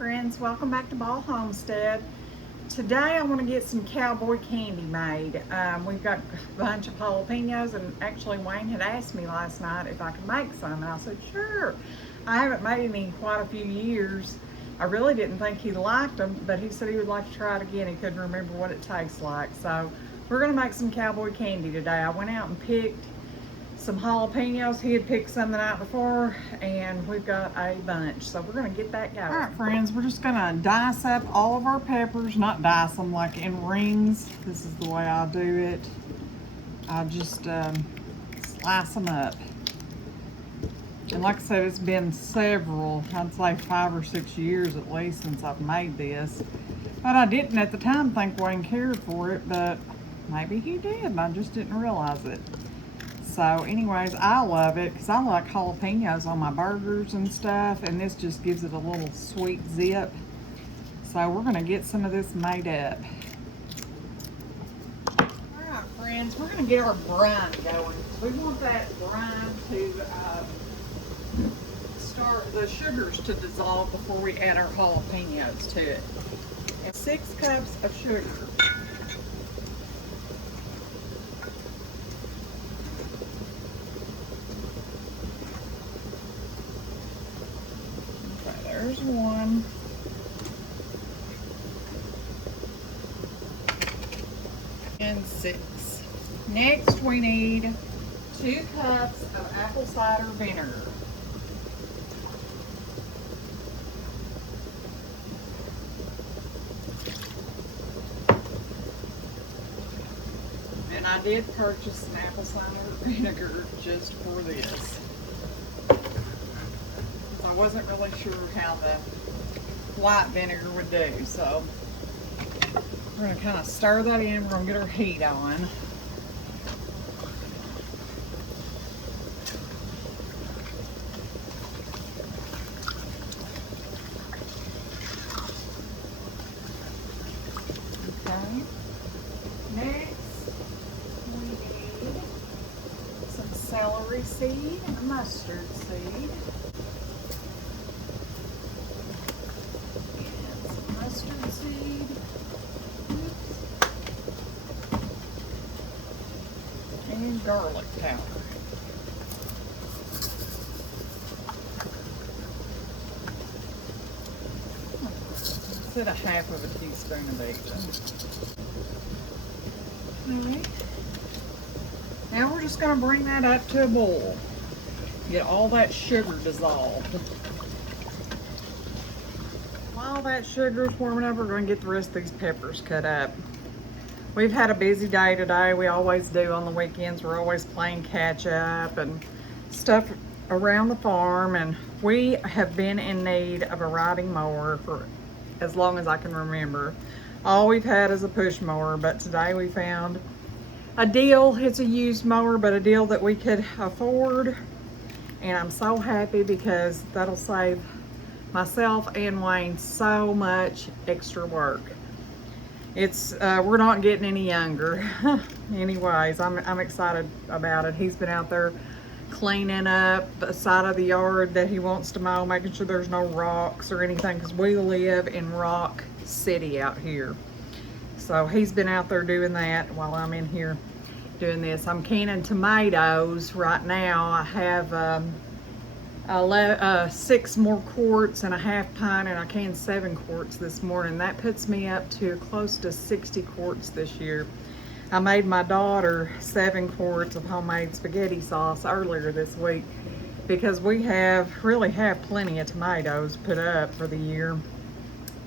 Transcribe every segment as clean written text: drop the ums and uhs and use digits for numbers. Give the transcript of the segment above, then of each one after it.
Friends, welcome back to Ball Homestead. Today I want to get some cowboy candy made. We've got a bunch of jalapenos, and actually Wayne had asked me last night if I could make some, and I said sure. I haven't made any in quite a few years. I really didn't think he liked them, but he said he would like to try it again. He couldn't remember what it tastes like. So we're going to make some cowboy candy today. I went out and picked some jalapenos. He had picked some the night before, and we've got a bunch, so we're going to get that going. All right, friends, we're just going to dice up all of our peppers. Not dice them like in rings. This is the way I do it. I just slice them up. And like I said, it's been several, I'd say 5 or 6 years at least since I've made this. But I didn't at the time think Wayne cared for it, but maybe he did, and I just didn't realize it. So anyways, I love it because I like jalapenos on my burgers and stuff, and this just gives it a little sweet zip. So we're going to get some of this made up. Alright friends, we're going to get our brine going. We want that brine to start the sugars to dissolve before we add our jalapenos to it. And 6 cups of sugar. There's 1. And 6. Next we need 2 cups of apple cider vinegar. And I did purchase some apple cider vinegar just for this. I wasn't really sure how the white vinegar would do, so we're going to kind of stir that in. We're going to get our heat on. Okay. Next, we need some celery seed and a mustard seed. Mustard seed. And garlic powder. Set a half of a teaspoon of each. Alright. Now we're just going to bring that up to a boil. Get all that sugar dissolved. While that sugar is warming up, we're going to get the rest of these peppers cut up. We've had a busy day today. We always do on the weekends. We're always playing catch up and stuff around the farm, and we have been in need of a riding mower for as long as I can remember. All we've had is a push mower, but today we found a deal. It's a used mower, but a deal that we could afford, and I'm so happy because that'll save myself and Wayne so much extra work. It's we're not getting any younger. Anyways, I'm excited about it. He's been out there cleaning up the side of the yard that he wants to mow, making sure there's no rocks or anything, because we live in Rock City out here. So he's been out there doing that while I'm in here doing this. I'm canning tomatoes right now. I have 6 more quarts and a half pint, and I canned 7 quarts this morning. That puts me up to close to 60 quarts this year. I made my daughter 7 quarts of homemade spaghetti sauce earlier this week because we really have plenty of tomatoes put up for the year.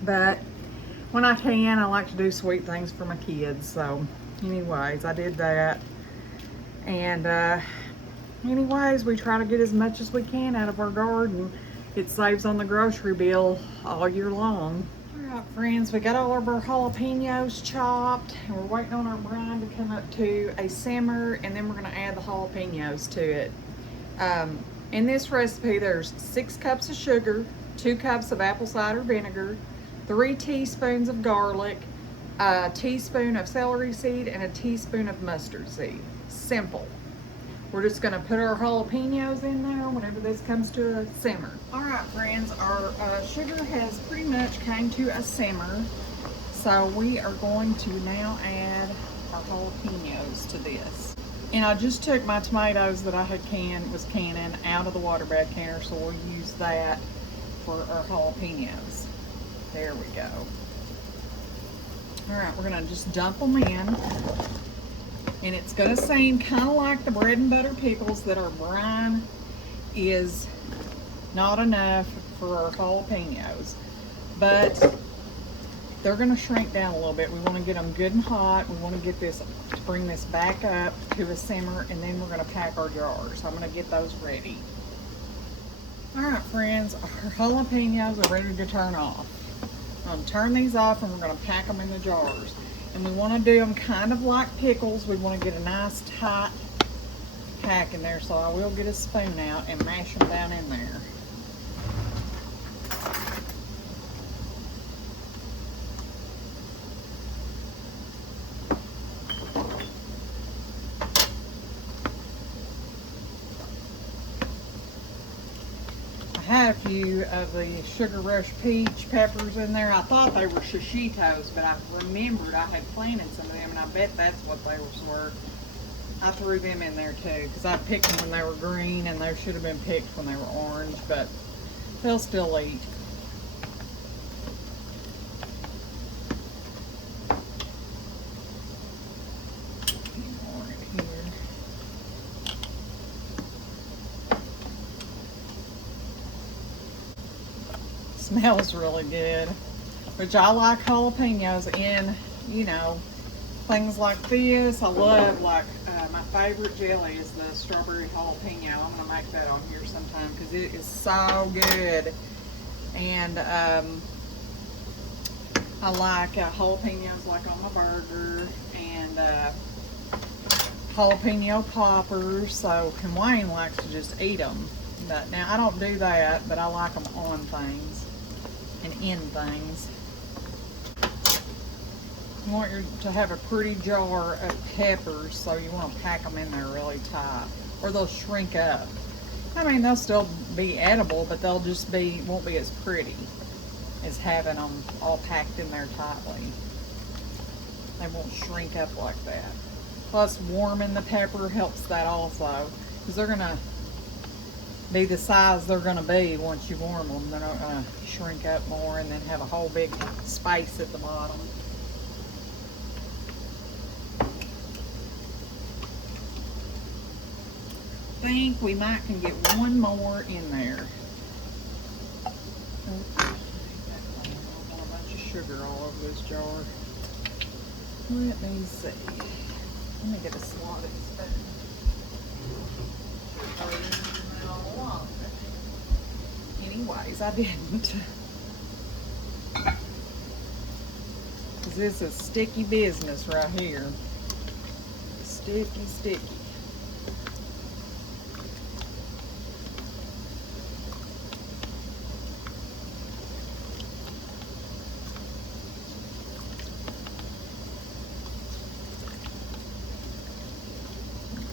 But when I can, I like to do sweet things for my kids. So anyways, I did that. And anyways, we try to get as much as we can out of our garden. It saves on the grocery bill all year long. All right, friends, we got all of our jalapenos chopped, and we're waiting on our brine to come up to a simmer, and then we're going to add the jalapenos to it. In this recipe, there's 6 cups of sugar, 2 cups of apple cider vinegar, 3 teaspoons of garlic, a teaspoon of celery seed, and a teaspoon of mustard seed. Simple. we're just gonna put our jalapenos in there whenever this comes to a simmer. All right, friends, our sugar has pretty much came to a simmer. So we are going to now add our jalapenos to this. And I just took my tomatoes that I had canning out of the water bath canner, so we'll use that for our jalapenos. There we go. All right, we're gonna just dump them in. And it's gonna seem kind of like the bread and butter pickles that our brine is not enough for our jalapenos. But they're gonna shrink down a little bit. We wanna get them good and hot. We wanna get this, to bring this back up to a simmer, and then we're gonna pack our jars. So I'm gonna get those ready. All right, friends, our jalapenos are ready to turn off. I'm gonna turn these off and we're gonna pack them in the jars. And we wanna do them kind of like pickles. We wanna get a nice tight pack in there. So I will get a spoon out and mash them down in there. I had a few of the Sugar Rush peach peppers in there. I thought they were shishitos, but I remembered I had planted some of them, and I bet that's what they were. I threw them in there too, because I picked them when they were green, and they should have been picked when they were orange, but they'll still eat. Smells really good, which I like jalapenos in, you know, things like this. I love, like, my favorite jelly is the strawberry jalapeno. I'm gonna make that on here sometime because it is so good. And I like jalapenos like on my burger, and jalapeno poppers. So, and Wayne likes to just eat them. But now I don't do that, but I like them on things and in things. You want to have a pretty jar of peppers, so you want to pack them in there really tight, or they'll shrink up. I mean, they'll still be edible, but they'll just won't be as pretty as having them all packed in there tightly. They won't shrink up like that. Plus, warming the pepper helps that also, because they're gonna be the size they're going to be once you warm them. They're not going to shrink up more and then have a whole big space at the bottom. I think we might can get one more in there. Oops. I want a bunch of sugar all over this jar. Let me see. Let me get a slotted spoon. Anyways, I didn't. Because this is sticky business right here. Sticky, sticky.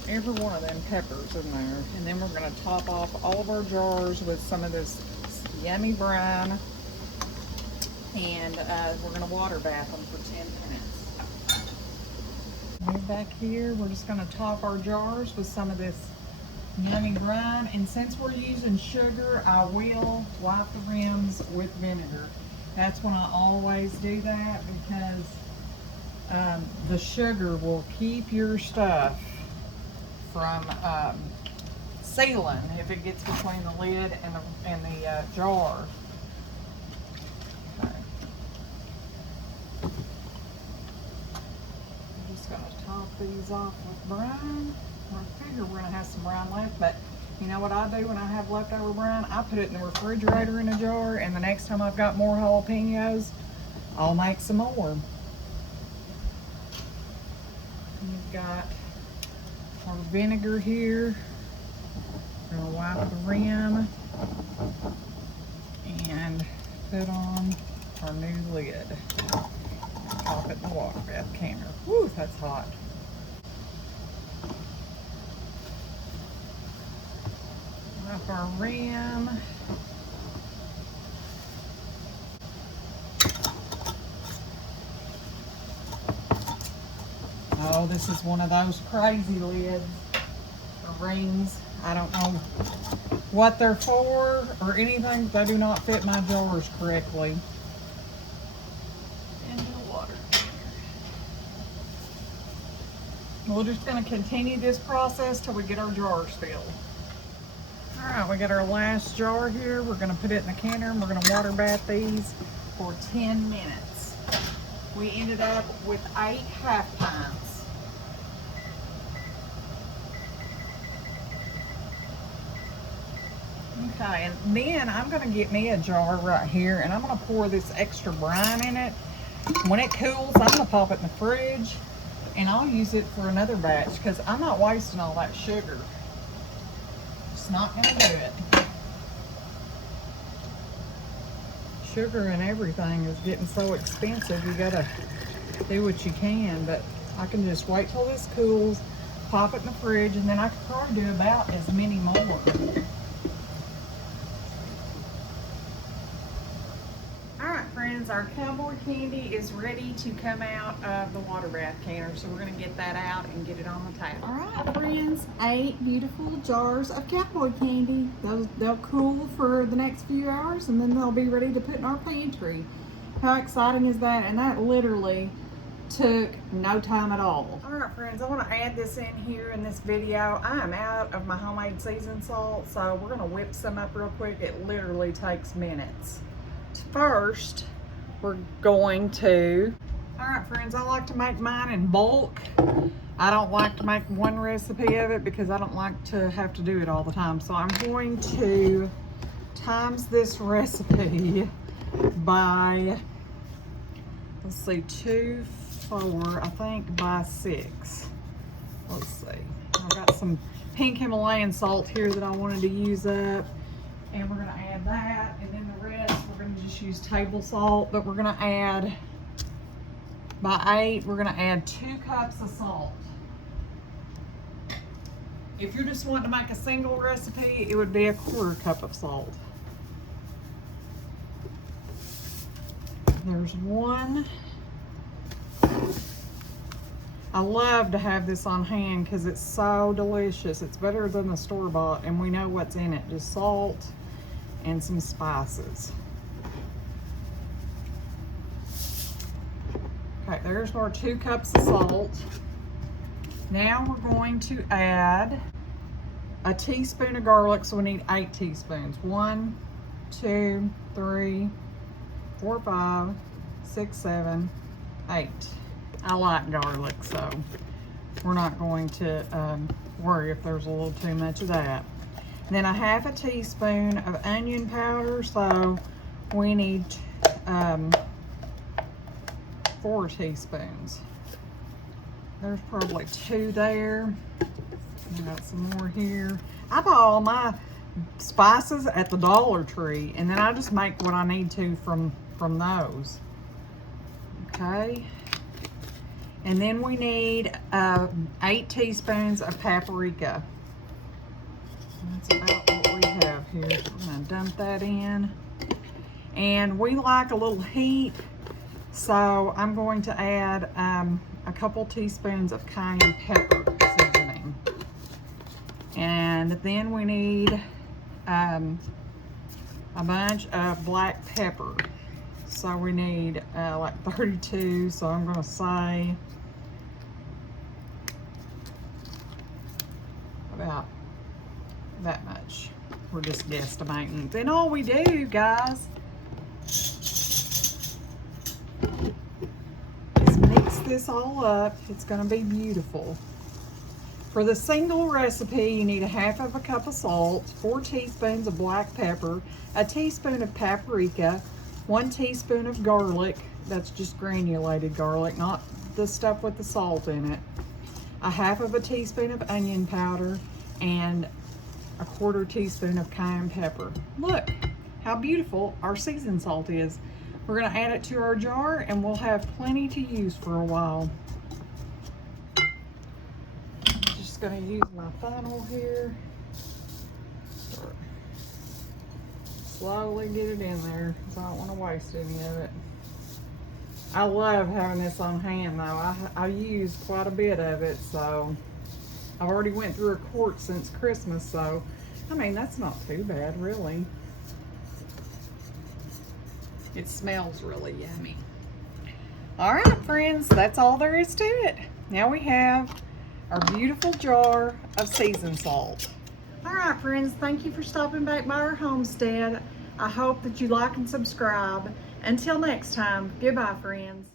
Every one of them peppers in there. And then we're going to top off all of our jars with some of this yummy brine. And we're going to water bath them for 10 minutes. Move back here. We're just going to top our jars with some of this yummy brine. And since we're using sugar, I will wipe the rims with vinegar. That's when I always do that, because the sugar will keep your stuff from sealing if it gets between the lid and the jar. Okay. I'm just going to top these off with brine. I figure we're going to have some brine left, but you know what I do when I have leftover brine? I put it in the refrigerator in a jar, and the next time I've got more jalapenos, I'll make some more. You've got our vinegar here. We're going to wipe the rim and put on our new lid. Pop it in the water bath canner. Whew, that's hot. Up our rim. Oh, this is one of those crazy lids or rings. I don't know what they're for or anything, but they do not fit my jars correctly. Into the water. We're just going to continue this process till we get our jars filled. All right, we got our last jar here. We're going to put it in the canner and we're going to water bath these for 10 minutes. We ended up with 8 half pints. Okay, and then I'm going to get me a jar right here and I'm going to pour this extra brine in it. When it cools, I'm going to pop it in the fridge and I'll use it for another batch because I'm not wasting all that sugar. Just not going to do it. Sugar and everything is getting so expensive, you got to do what you can, but I can just wait till this cools, pop it in the fridge, and then I could probably do about as many more. Our Cowboy candy is ready to come out of the water bath canner, so we're going to get that out and get it on the table. All right, friends, 8 beautiful jars of Cowboy candy. They'll cool for the next few hours and then they'll be ready to put in our pantry. How exciting is that? And that literally took no time at all. All right, friends, I want to add this in here in this video. I am out of my homemade seasoned salt, so we're going to whip some up real quick. It literally takes minutes. First, we're going to, all right, friends, I like to make mine in bulk. I don't like to make one recipe of it because I don't like to have to do it all the time. So I'm going to times this recipe by, let's see, 2, 4, I think by 6. Let's see. I've got some pink Himalayan salt here that I wanted to use up. And we're going to add that, and then the rest we're going to just use table salt, but we're going to add, by 8, we're going to add 2 cups of salt. If you're just wanting to make a single recipe, it would be a 1/4 cup of salt. There's 1. I love to have this on hand because it's so delicious. It's better than the store-bought, and we know what's in it, just salt and some spices. Okay, there's our 2 cups of salt. Now we're going to add a teaspoon of garlic, so we need 8 teaspoons. 1, 2, 3, 4, 5, 6, 7, 8. I like garlic, so we're not going to worry if there's a little too much of that. Then a 1/2 teaspoon of onion powder, so we need 4 teaspoons. There's probably 2 there. I got some more here. I buy all my spices at the Dollar Tree, and then I just make what I need to from those. Okay. And then we need 8 teaspoons of paprika. That's about what we have here. I'm going to dump that in. And we like a little heat, so I'm going to add a couple teaspoons of cayenne pepper seasoning. And then we need a bunch of black pepper. So we need like 32, so I'm going to say about that much. We're just guesstimating. Then all we do, guys, is mix this all up. It's going to be beautiful. For the single recipe, you need a 1/2 cup of salt, 4 teaspoons of black pepper, a teaspoon of paprika, 1 teaspoon of garlic. That's just granulated garlic, not the stuff with the salt in it. A 1/2 teaspoon of onion powder, and a 1/4 teaspoon of cayenne pepper. Look how beautiful our seasoned salt is. We're going to add it to our jar and we'll have plenty to use for a while. I'm just going to use my funnel here. slowly get it in there because I don't want to waste any of it. I love having this on hand though. I use quite a bit of it, so I've already went through a quart since Christmas, so I mean that's not too bad really. It smells really yummy. All right, friends, that's all there is to it. Now we have our beautiful jar of seasoned salt. All right, friends, thank you for stopping back by our homestead. I hope that you like and subscribe. Until next time, goodbye, friends.